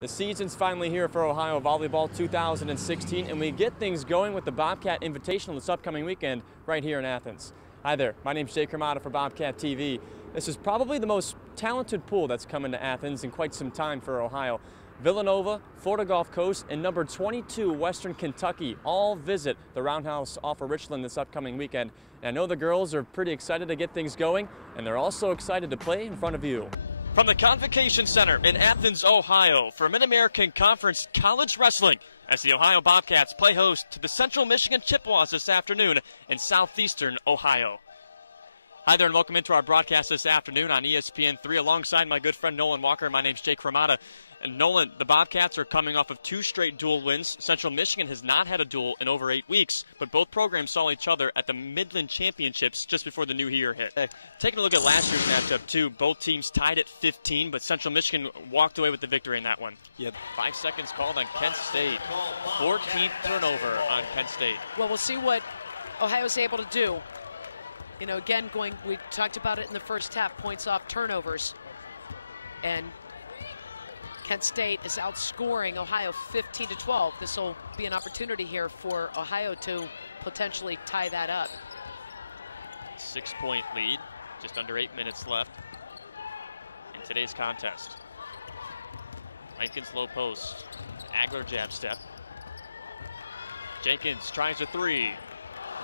The season's finally here for Ohio Volleyball 2016, and we get things going with the Bobcat Invitational this upcoming weekend right here in Athens. Hi there, my name's Hromada for Bobcat TV. This is probably the most talented pool that's come into Athens in quite some time for Ohio. Villanova, Florida Gulf Coast, and number 22 Western Kentucky all visit the Roundhouse off of Richland this upcoming weekend. And I know the girls are pretty excited to get things going, and they're also excited to play in front of you. From the Convocation Center in Athens, Ohio, for Mid-American Conference College Wrestling, as the Ohio Bobcats play host to the Central Michigan Chippewas this afternoon in southeastern Ohio. Hi there and welcome into our broadcast this afternoon on ESPN3 alongside my good friend Nolan Walker. My name's Hromada. And Nolan, the Bobcats are coming off of 2 straight dual wins. Central Michigan has not had a duel in over 8 weeks, but both programs saw each other at the Midland Championships just before the new year hit. Taking a look at last year's matchup, too, both teams tied at 15, but Central Michigan walked away with the victory in that one. Yep. 5 seconds called on Kent State. 14th turnover on Kent State. Well, we'll see what Ohio's able to do. You know, again, we talked about it in the first half, points off turnovers. And Kent State is outscoring Ohio 15-12. This will be an opportunity here for Ohio to potentially tie that up. 6-point lead, just under 8 minutes left in today's contest. Jenkins low post, Agler jab step. Jenkins tries a 3,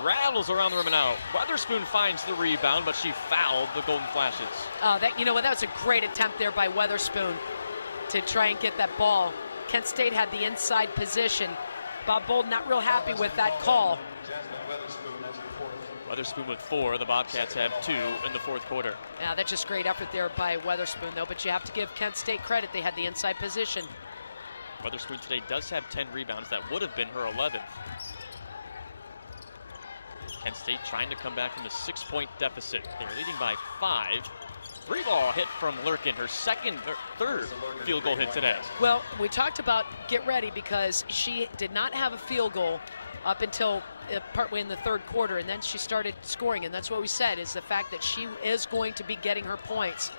rattles around the rim and out. Weatherspoon finds the rebound, but she fouled the Golden Flashes. You know what? That was a great attempt there by Weatherspoon to try and get that ball. Kent State had the inside position. Bob Bold not real happy with that call. Weatherspoon with 4. The Bobcats have 2 in the fourth quarter. Yeah, that's just great effort there by Weatherspoon, though. But you have to give Kent State credit. They had the inside position. Weatherspoon today does have 10 rebounds. That would have been her 11th. Kent State trying to come back from the 6-point deficit. They're leading by 5. 3-ball hit from Lurkin, her third field goal hit today. Well, we talked about get ready because she did not have a field goal up until partway in the third quarter, and then she started scoring, and that's what we said, is the fact that she is going to be getting her points.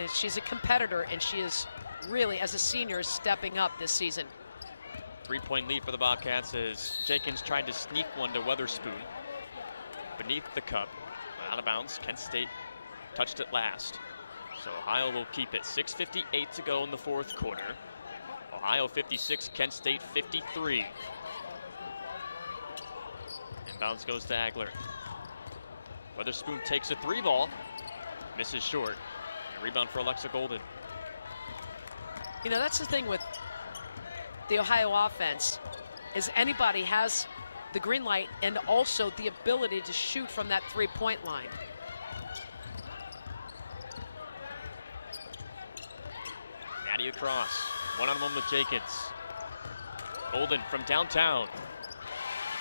And she's a competitor, and she is really, as a senior, stepping up this season. 3-point lead for the Bobcats as Jenkins tried to sneak one to Weatherspoon. Beneath the cup, out of bounds, Kent State touched it last. So Ohio will keep it. 6:58 to go in the fourth quarter. Ohio 56, Kent State 53. Inbounds goes to Agler. Weatherspoon takes a 3-ball, misses short. A rebound for Alexa Golden. You know, that's the thing with the Ohio offense, is anybody has the green light and also the ability to shoot from that 3-point line. Across, one-on-one with Jenkins. Golden from downtown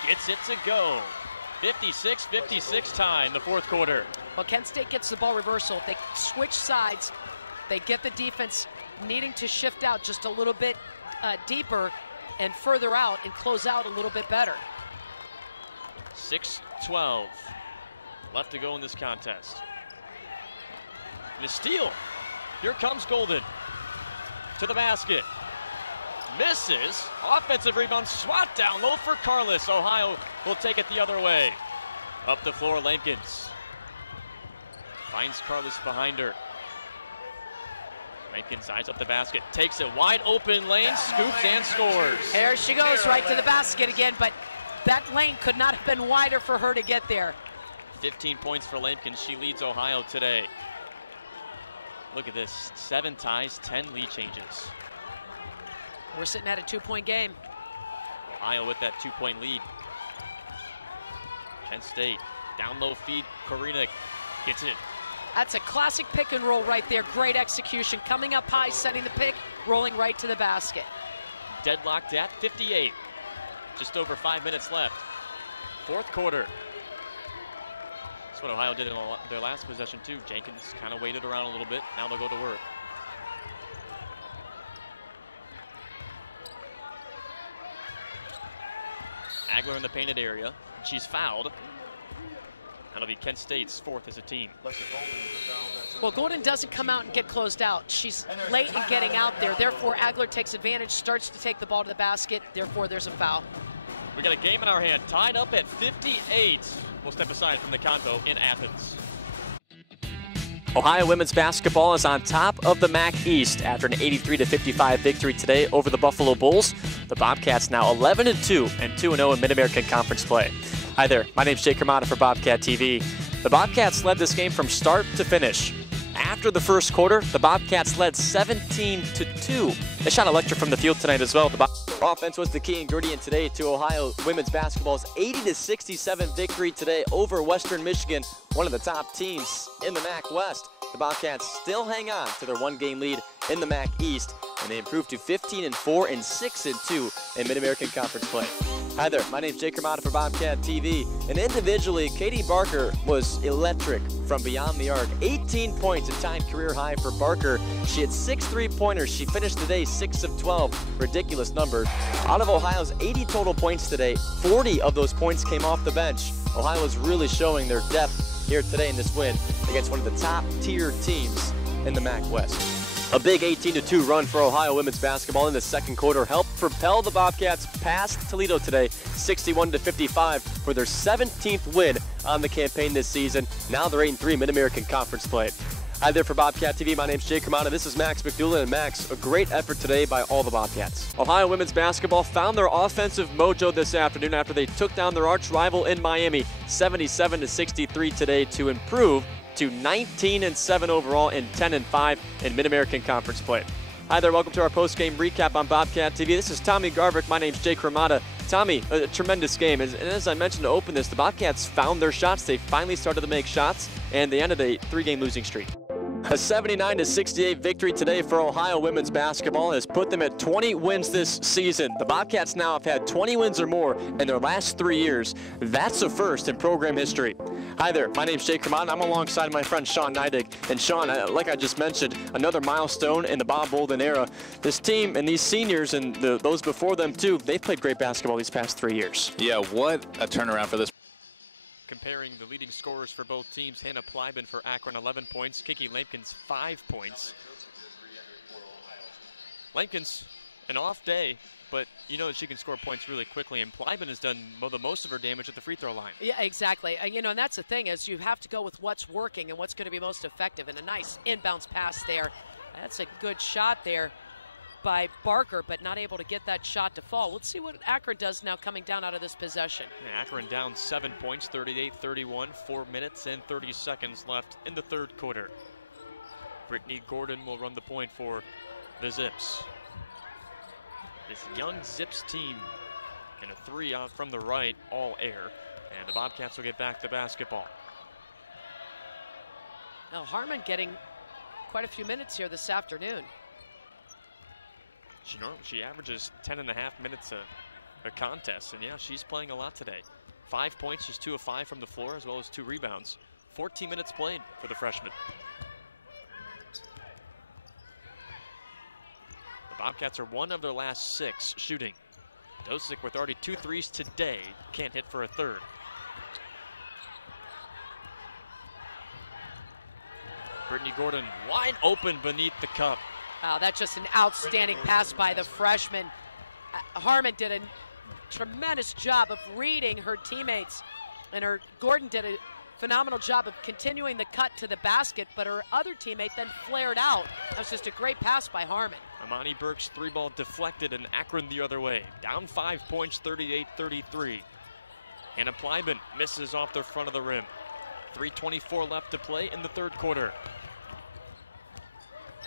gets it to go. 56-56 tie in the fourth quarter. Well, Kent State gets the ball reversal. They switch sides. They get the defense needing to shift out just a little bit deeper and further out and close out a little bit better. 6:12 left to go in this contest. And the steal. Here comes Golden. To the basket. Misses. Offensive rebound. Swat down low for Carlos. Ohio will take it the other way. Up the floor, Lankins. Finds Carlos behind her. Lankins eyes up the basket. Takes it wide open lane. Scoops and scores. There she goes, right to the basket again. But that lane could not have been wider for her to get there. 15 points for Lankins. She leads Ohio today. Look at this, 7 ties, 10 lead changes. We're sitting at a 2-point game. Ohio with that 2-point lead. Kent State, down low feed, Korina gets it. That's a classic pick and roll right there. Great execution, coming up high, setting the pick, rolling right to the basket. Deadlocked at 58. Just over 5 minutes left. Fourth quarter. That's what Ohio did in their last possession too. Jenkins kind of waited around a little bit. Now they'll go to work. Agler in the painted area. She's fouled. That'll be Kent State's 4th as a team. Well, Gordon doesn't come out and get closed out. She's late in getting out there. Therefore, Agler takes advantage, starts to take the ball to the basket. Therefore, there's a foul. We got a game in our hand, tied up at 58. We'll step aside from the convo in Athens. Ohio women's basketball is on top of the MAC East after an 83-55 victory today over the Buffalo Bulls. The Bobcats now 11-2 and 2-0 in Mid-American Conference play. Hi there, my name's Jake Hromada for Bobcat TV. The Bobcats led this game from start to finish. After the first quarter, the Bobcats led 17-2. They shot electric from the field tonight as well. The offense was the key ingredient today to Ohio women's basketball's 80-67 victory today over Western Michigan, one of the top teams in the MAC West. The Bobcats still hang on to their one-game lead in the MAC East, and they improved to 15-4 and 6-2 in Mid-American Conference play. Hi there, my name's Jake Hromada for Bobcat TV, and individually, Katie Barker was electric from beyond the arc. 18 points, a time career high for Barker. She had 6 3-pointers. She finished today 6 of 12, ridiculous numbers. Out of Ohio's 80 total points today, 40 of those points came off the bench. Ohio is really showing their depth here today in this win against one of the top-tier teams in the MAC West. A big 18-2 run for Ohio women's basketball in the second quarter helped propel the Bobcats past Toledo today, 61-55 for their 17th win on the campaign this season. Now they're 8-3 Mid-American Conference play. Hi there for Bobcat TV, my name's Jake Hromada. This is Max McDougal, and Max, a great effort today by all the Bobcats. Ohio women's basketball found their offensive mojo this afternoon after they took down their arch rival in Miami, 77-63 today to improve to 19-7 overall and 10-5 in Mid-American Conference play. Hi there, welcome to our post-game recap on Bobcat TV. This is Tommy Garvick, my name's Jake Hromada. Tommy, a tremendous game, and as I mentioned to open this, the Bobcats found their shots. They finally started to make shots, and they ended a 3-game losing streak. A 79-68 victory today for Ohio women's basketball has put them at 20 wins this season. The Bobcats now have had 20 wins or more in their last 3 years. That's a first in program history. Hi there, my name's Jake Hromada. I'm alongside my friend Sean Neidig. And Sean, like I just mentioned, another milestone in the Bob Bolden era. This team and these seniors and those before them too, they've played great basketball these past 3 years. Yeah, what a turnaround for this. Comparing the leading scorers for both teams, Hannah Plyben for Akron, 11 points. Kiki Lampkins, 5 points. Lampkins, an off day, but you know that she can score points really quickly, and Plyben has done the most of her damage at the free throw line. Yeah, exactly. You know, and that's the thing, is you have to go with what's working and what's going to be most effective, and a nice inbounds pass there. That's a good shot there by Barker, but not able to get that shot to fall. Let's see what Akron does now coming down out of this possession. Yeah, Akron down 7 points, 38-31, 4 minutes and 30 seconds left in the third quarter. Brittany Gordon will run the point for the Zips. This young Zips team, and a 3 out from the right, all air, and the Bobcats will get back the basketball. Now Harmon getting quite a few minutes here this afternoon. She averages 10.5 minutes a contest, and yeah, she's playing a lot today. 5 points, she's 2 of 5 from the floor, as well as 2 rebounds. 14 minutes played for the freshman. The Bobcats are 1 of their last 6 shooting. Dosick with already 2 threes today, can't hit for a third. Brittany Gordon wide open beneath the cup. Wow, that's just an outstanding pass by the freshman. Harmon did a tremendous job of reading her teammates, and Gordon did a phenomenal job of continuing the cut to the basket, but her other teammate then flared out. That was just a great pass by Harmon. Amani Burke's 3-ball deflected, and Akron the other way. Down 5 points, 38-33. Hannah Plyben misses off the front of the rim. 3:24 left to play in the third quarter.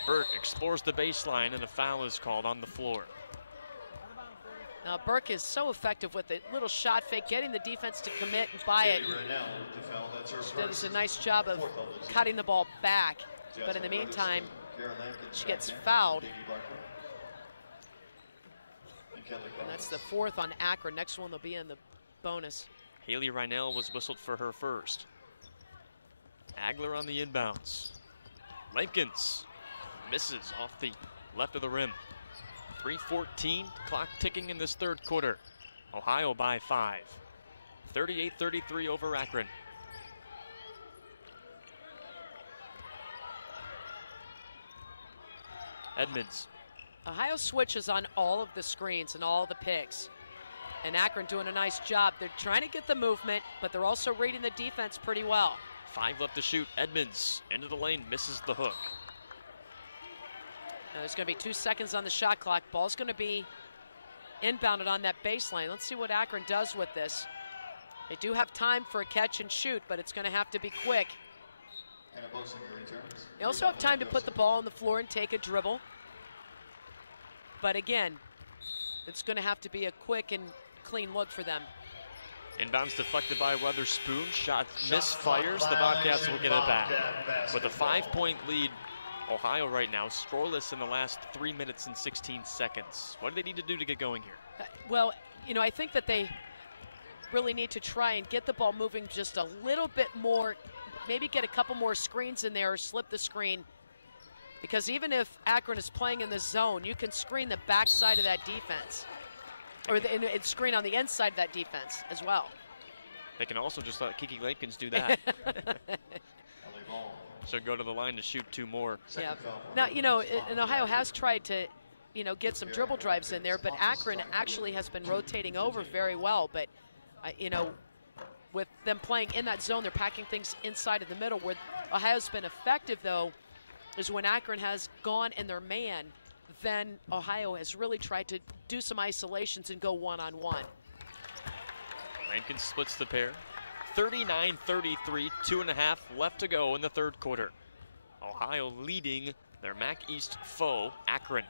Burke explores the baseline, and a foul is called on the floor. Now Burke is so effective with a little shot fake, getting the defense to commit and buy it. She does a nice job of cutting the ball back, but in the meantime, she gets fouled. And that's the 4th on Akron. Next one will be in the bonus. Haley Reinell was whistled for her first. Agler on the inbounds. Lampkins misses off the left of the rim. 3:14, clock ticking in this third quarter. Ohio by 5. 38-33 over Akron. Edmonds. Ohio switches on all of the screens and all the picks. And Akron doing a nice job. They're trying to get the movement, but they're also reading the defense pretty well. 5 left to shoot. Edmonds into the lane, misses the hook. Now there's going to be 2 seconds on the shot clock. Ball's going to be inbounded on that baseline. Let's see what Akron does with this. They do have time for a catch and shoot, but it's going to have to be quick. They also have time to put the ball on the floor and take a dribble. But again, it's going to have to be a quick and clean look for them. Inbounds deflected by Weatherspoon. Shot misfires. The Bobcats will get it back. With a 5-point lead, Ohio right now scoreless in the last 3 minutes and 16 seconds. What do they need to do to get going here? Well, you know, I think that they really need to try and get the ball moving just a little bit more. Maybe get a couple more screens in there or slip the screen. Because even if Akron is playing in the zone, you can screen the backside of that defense. Or screen on the inside of that defense as well. They can also just let Kiki Lampkins do that. So go to the line to shoot 2 more. Yeah. Now, you know, and Ohio has tried to, you know, get some dribble drives in there, but Akron actually has been rotating over very well. But, you know, with them playing in that zone, they're packing things inside of the middle. Where Ohio's been effective, though, is when Akron has gone in their man, then Ohio has really tried to do some isolations and go one-on-one. Lampkins splits the pair. 39-33, 2.5 left to go in the 3rd quarter. Ohio leading their MAC East foe, Akron.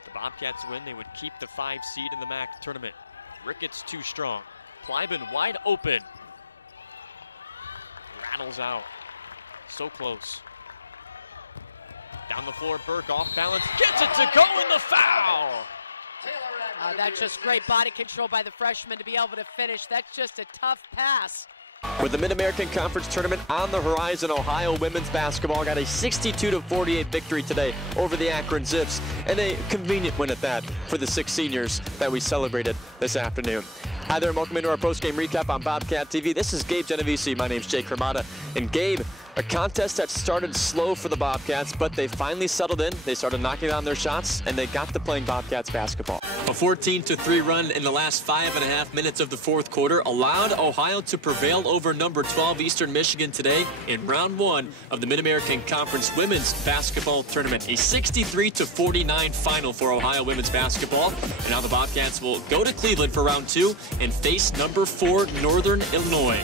If the Bobcats win, they would keep the 5 seed in the MAC tournament. Ricketts too strong. Plyben wide open. Rattles out. So close. Down the floor, Burke off balance, gets it to go in the foul. That's just great body control by the freshman to be able to finish. That's just a tough pass. With the Mid-American Conference Tournament on the horizon, Ohio women's basketball got a 62-48 victory today over the Akron Zips, and a convenient win at that for the 6 seniors that we celebrated this afternoon. Hi there, and welcome into our post-game recap on Bobcat TV. This is Gabe Genovese. My name's Jake Hromada. And Gabe, a contest that started slow for the Bobcats, but they finally settled in. They started knocking down their shots, and they got to playing Bobcats basketball. A 14-3 run in the last 5.5 minutes of the 4th quarter allowed Ohio to prevail over number 12 Eastern Michigan today in round 1 of the Mid-American Conference Women's Basketball Tournament. A 63-49 final for Ohio women's basketball. And now the Bobcats will go to Cleveland for round 2 and face number 4 Northern Illinois.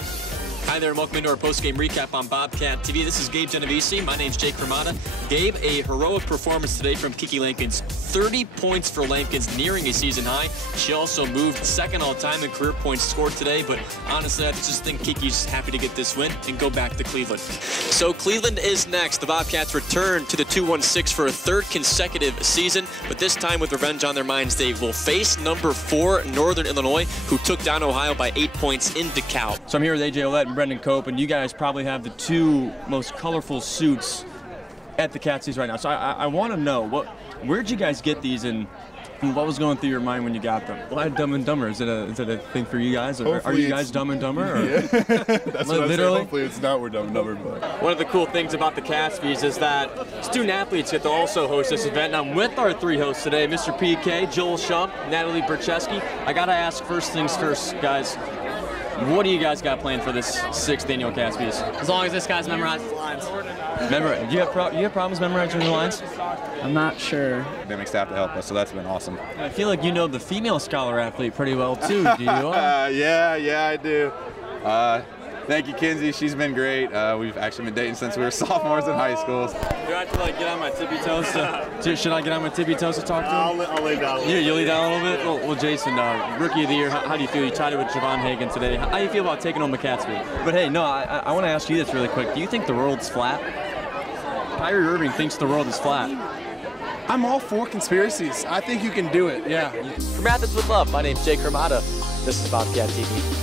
Hi there, and welcome into our post-game recap on Bobcat TV. This is Gabe Genovese. My name's Jake Hromada. Gabe, a heroic performance today from Kiki Lampkins. 30 points for Lampkins, nearing a season high. She also moved 2nd all-time in career points scored today, but honestly, I just think Kiki's happy to get this win and go back to Cleveland. So Cleveland is next. The Bobcats return to the 2-1-6 for a 3rd consecutive season, but this time with revenge on their minds. They will face number 4 Northern Illinois, who took down Ohio by 8 points in DeKalb. So I'm here with AJ Ouellette and Brendan Cope, and you guys probably have the 2 most colorful suits at the Catsies right now. So I want to know, where'd you guys get these, and what was going through your mind when you got them? Why Dumb and Dumber? Is it a thing for you guys? Or are you guys Dumb and Dumber? Or? Yeah. That's what literally. Hopefully it's not we're Dumb and Dumber. But One of the cool things about the Catsies is that student athletes get to also host this event. And I'm with our 3 hosts today, Mr. PK, Joel Shump, Natalie Bercheski. I got to ask first things first, guys. What do you guys got planned for this 6th annual Caspies? As long as this guy's memorized the lines. Do you have problems memorizing the lines? I'm not sure. academic staff to help us, so that's been awesome. I feel like you know the female scholar athlete pretty well too. Do you? Yeah, I do. Thank you, Kinsey. She's been great. We've actually been dating since we were sophomores in high school. Do I have to get on my tippy toes? Should I get on my tippy toes to talk to him? I'll lay down. You'll lay down a little bit? Well, Jason, Rookie of the Year, how do you feel? You tied it with Javon Hagan today. How do you feel about taking home the Catsby? But hey, no, I want to ask you this really quick. Do you think the world's flat? Kyrie Irving thinks the world is flat. I'm all for conspiracies. I think you can do it, yeah. From Athens with Love, my name's Jake Hromada. This is Bobcat TV.